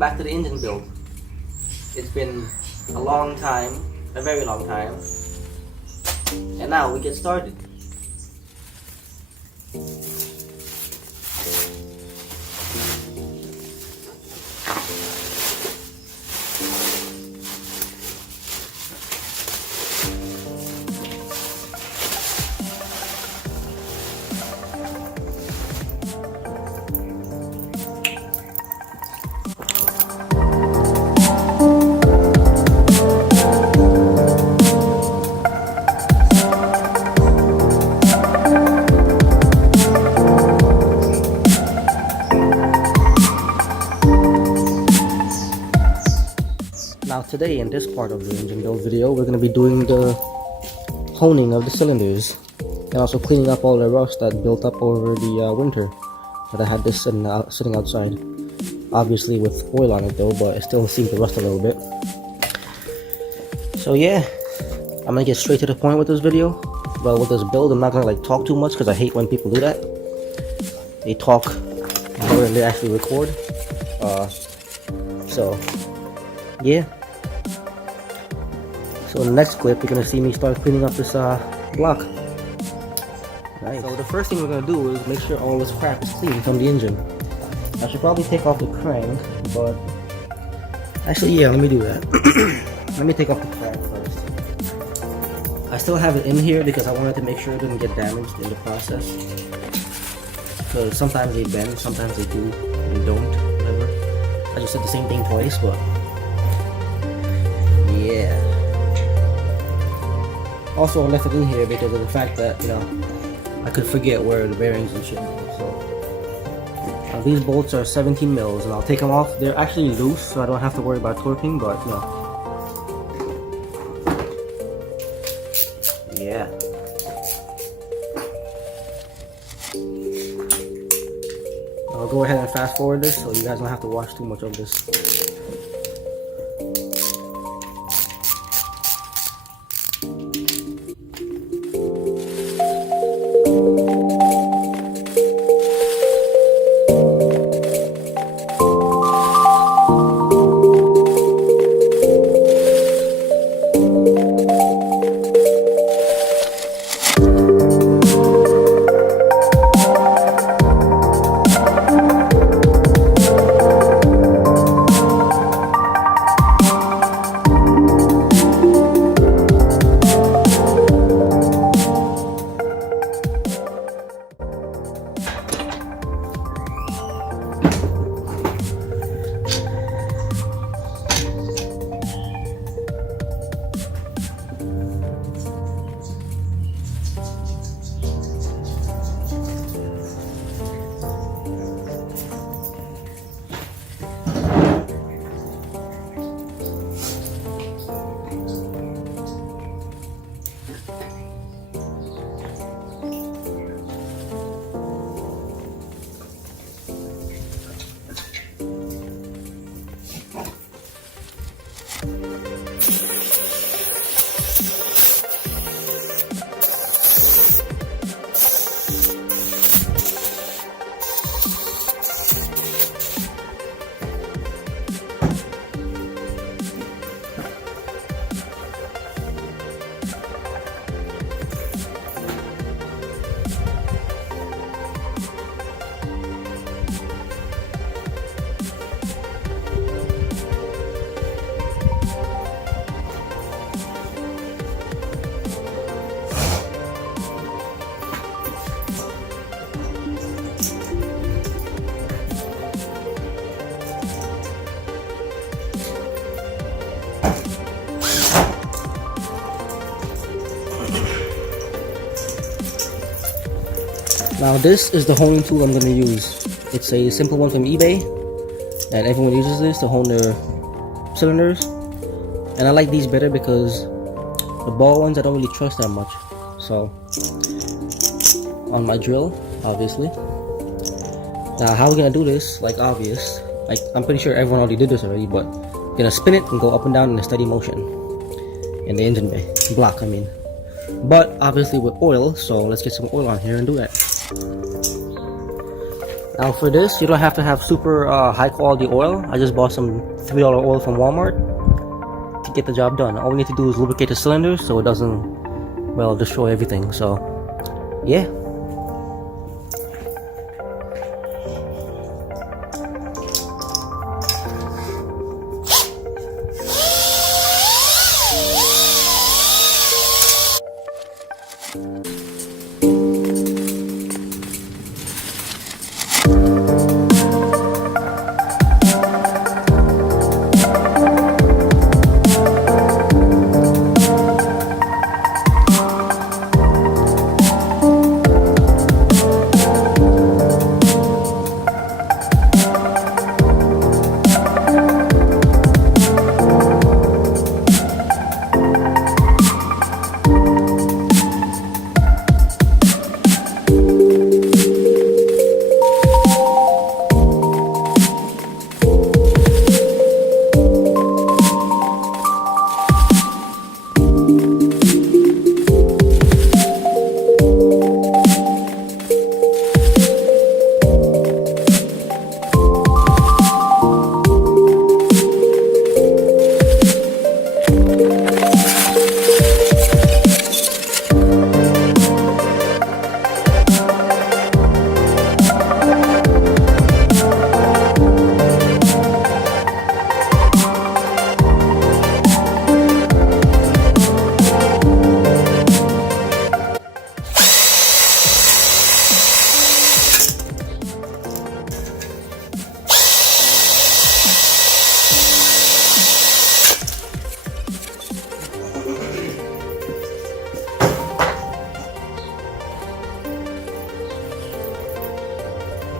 back to the engine build. It's been a long time, a very long time, and now we get started. Now today in this part of the engine build video, we're going to be doing the honing of the cylinders and also cleaning up all the rust that built up over the winter that I had this sitting outside. Obviously with oil on it though, but it still seemed to rust a little bit. So yeah, I'm going to get straight to the point with this video. Well, with this build, I'm not going to like talk too much because I hate when people do that. They talk more than they actually record. So yeah. So in the next clip, you're gonna see me start cleaning up this block. Nice. So the first thing we're gonna do is make sure all this crap is clean from the engine. I should probably take off the crank, but actually, yeah, let me do that. Let me take off the crank first. I still have it in here because I wanted to make sure it didn't get damaged in the process. Because sometimes they bend, sometimes they do and don't, whatever. I just said the same thing twice, but yeah. Also, I left it in here because of the fact that, you know, I could forget where the bearings and shit are. So these bolts are 17 mils, and I'll take them off. They're actually loose, so I don't have to worry about torquing, but you know. Yeah. I'll go ahead and fast forward this so you guys don't have to watch too much of this. Now this is the honing tool I'm going to use. It's a simple one from eBay, and everyone uses this to hone their cylinders. And I like these better because the ball ones I don't really trust that much. So on my drill, obviously. Now how we're going to do this, like obvious, like I'm pretty sure everyone already did this already, but you're going to spin it and go up and down in a steady motion in the engine bay, block I mean. But obviously with oil, so let's get some oil on here and do that. Now for this, you don't have to have super high quality oil. I just bought some $3 oil from Walmart to get the job done. All we need to do is lubricate the cylinders so it doesn't, well, destroy everything. So yeah.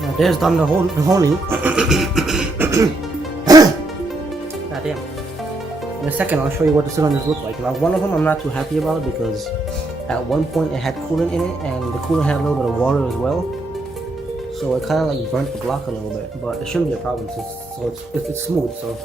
Now there's done the honing. God damn. In a second, I'll show you what the cylinders look like. Now, one of them I'm not too happy about because at one point it had coolant in it, and the coolant had a little bit of water as well. So it kind of like burnt the block a little bit, but it shouldn't be a problem since it's smooth. So.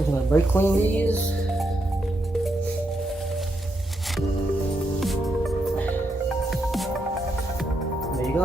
I'm gonna brake clean these. There you go.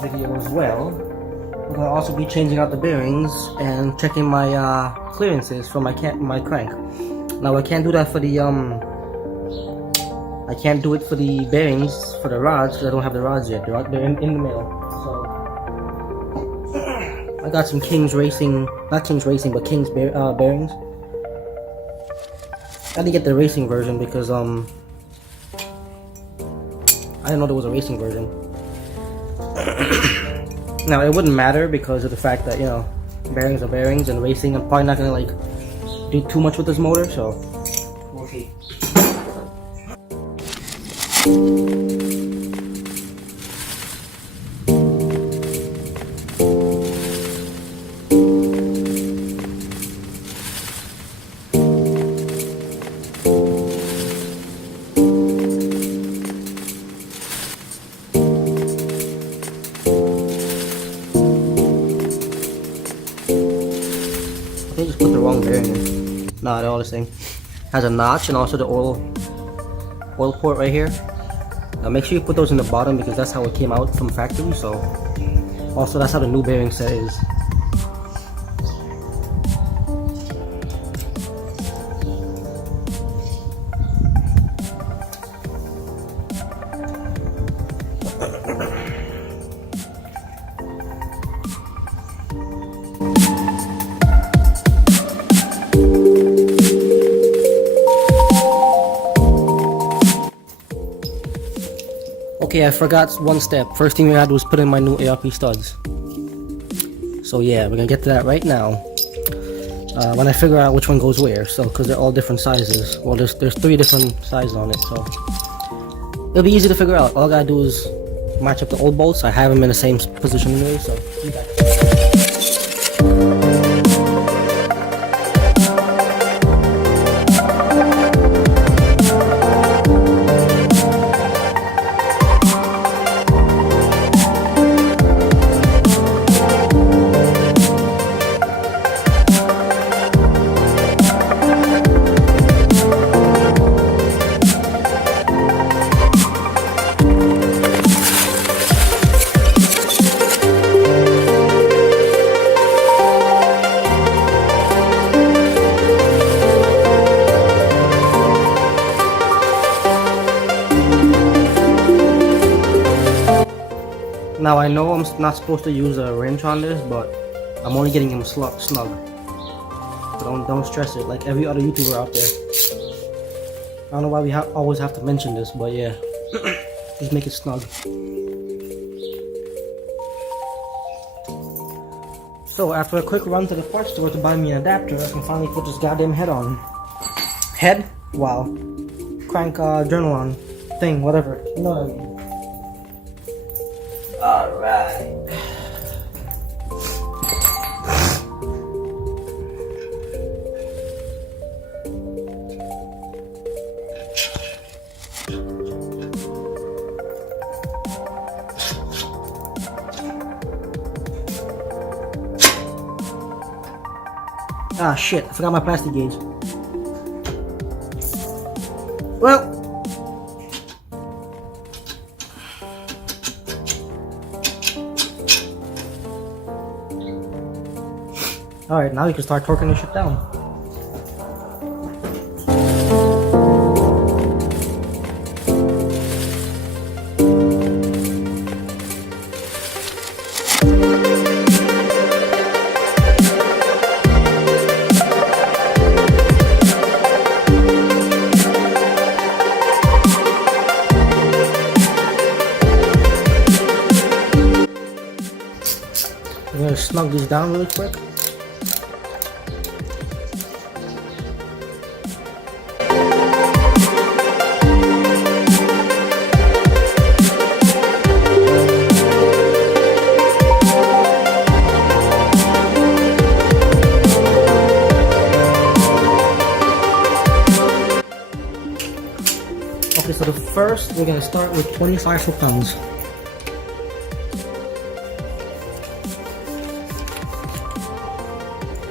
video as well, we're gonna also be changing out the bearings and checking my clearances for my crank. Now I can't do that for the I can't do it for the bearings for the rods because I don't have the rods yet. They're in the mail. So I got some King's Racing, not King's Racing, but King's bearings. I didn't get the racing version because I didn't know there was a racing version. Now it wouldn't matter because of the fact that, you know, bearings are bearings, and racing I'm probably not gonna like do too much with this motor, so we'll see. I just put the wrong bearing in. Nah, they're all the same. Has a notch and also the oil port right here. Now make sure you put those in the bottom because that's how it came out from factory. So also that's how the new bearing set is. Okay, I forgot one step. First thing we had was put in my new ARP studs. So yeah, we're gonna get to that right now. When I figure out which one goes where. So, because they're all different sizes. Well, there's 3 different sizes on it, so it'll be easy to figure out. All I gotta do is match up the old bolts. I have them in the same position anyway, so be back. Now I know I'm not supposed to use a wrench on this, but I'm only getting him snug. So don't stress it like every other YouTuber out there. I don't know why we always have to mention this, but yeah, just make it snug. So after a quick run to the parts store to buy me an adapter, I can finally put this goddamn head on. Head? Wow. Crank journal on thing, whatever. You know what I mean. Alright. Ah shit, I forgot my plastic gauge. Well, alright, now you can start torquing this shit down. I'm gonna snug these down really quick. Okay, so the first we're gonna start with 25 foot-pounds.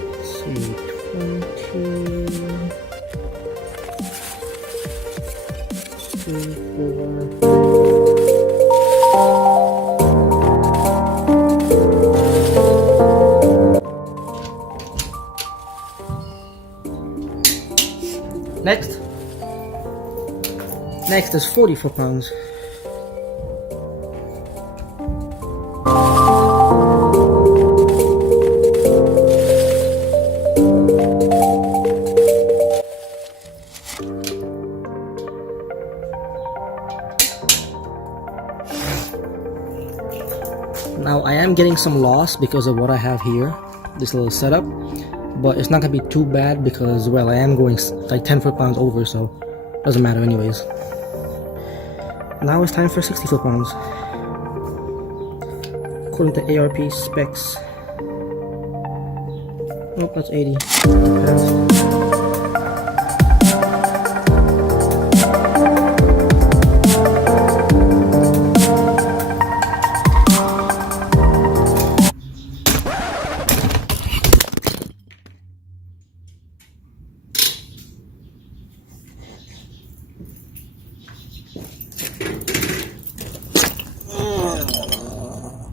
Let's see, 20, 3, 4. Next is 40 foot-pounds. Now I am getting some loss because of what I have here, this little setup, but it's not gonna be too bad because, well, I am going like 10 foot-pounds over, so doesn't matter anyways. Now it's time for 60 foot-pounds. According to ARP specs. Nope, that's 80.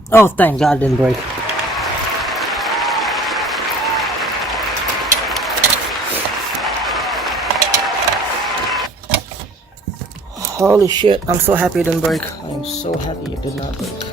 Oh, thank God it didn't break. Holy shit, I'm so happy it didn't break. I am so happy it did not break.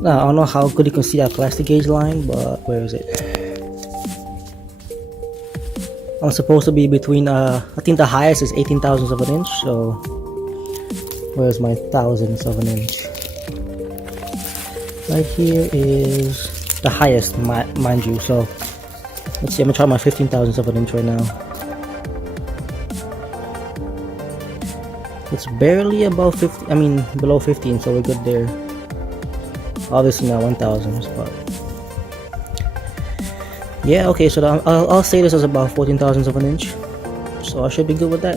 Now, I don't know how good you can see that plastic gauge line, but where is it? I'm supposed to be between, I think the highest is 18 thousandths of an inch, so where's my thousandths of an inch? Right here is the highest, mind you, so let's see, I'm gonna try my 15 thousandths of an inch right now. It's barely above 50, below 15, so we're good there. Obviously not 1000, but yeah, okay, so I'll say this is about 14 thousandths of an inch, so I should be good with that.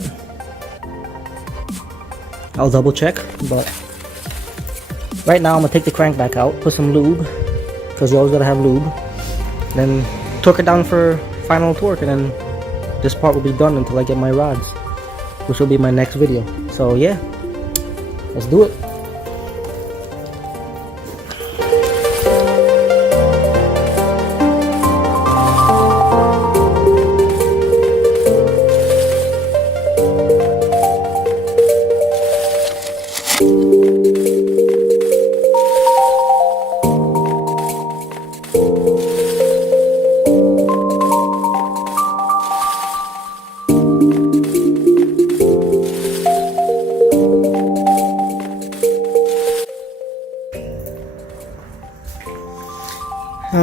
I'll double check, but right now I'm gonna take the crank back out, put some lube, because you always gotta have lube, then torque it down for final torque, and then this part will be done until I get my rods, which will be my next video. So yeah, let's do it.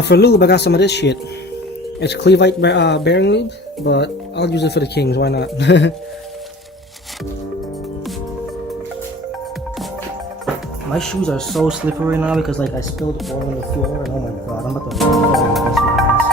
For lube, I got some of this shit. It's Cleveite bearing lube, but I'll use it for the Kings, why not? My shoes are so slippery now because like I spilled oil on the floor, and oh my god, I'm about to fall in this mess.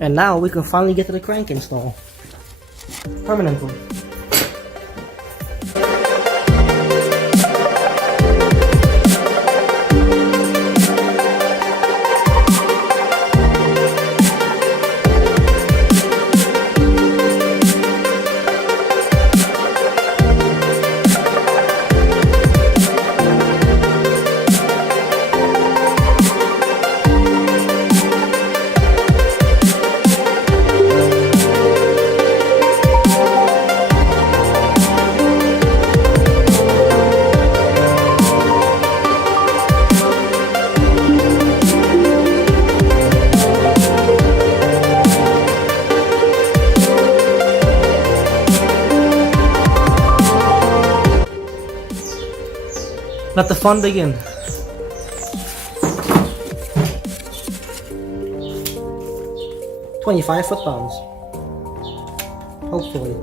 And now we can finally get to the crank install. Permanently. Let the fun begin. $25 foot-pounds. Hopefully.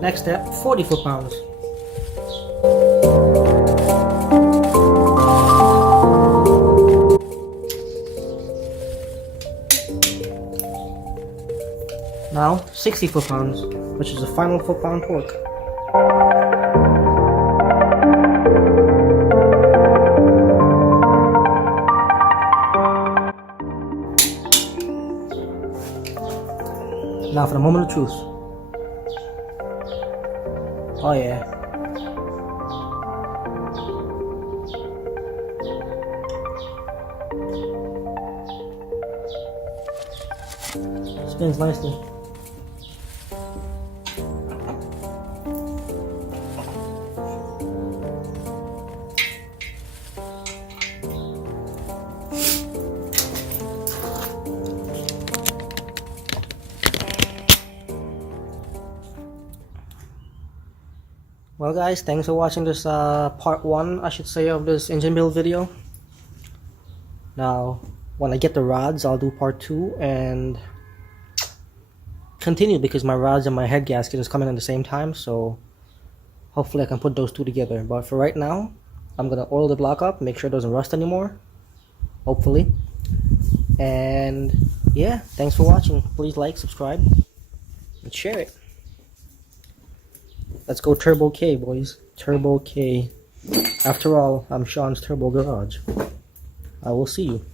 Next step, 40 foot-pounds. Now, 60 foot-pounds, which is the final foot-pound pork. Now for the moment of truth. Oh yeah. Spins nicely. Well guys, thanks for watching this part 1, I should say, of this engine build video. Now, when I get the rods, I'll do part 2 and continue, because my rods and my head gasket is coming at the same time, so hopefully I can put those two together. But for right now, I'm gonna oil the block up, make sure it doesn't rust anymore, hopefully. And yeah, thanks for watching. Please like, subscribe, and share it. Let's go Turbo K, boys. Turbo K. After all, I'm Sean's Turbo Garage. I will see you.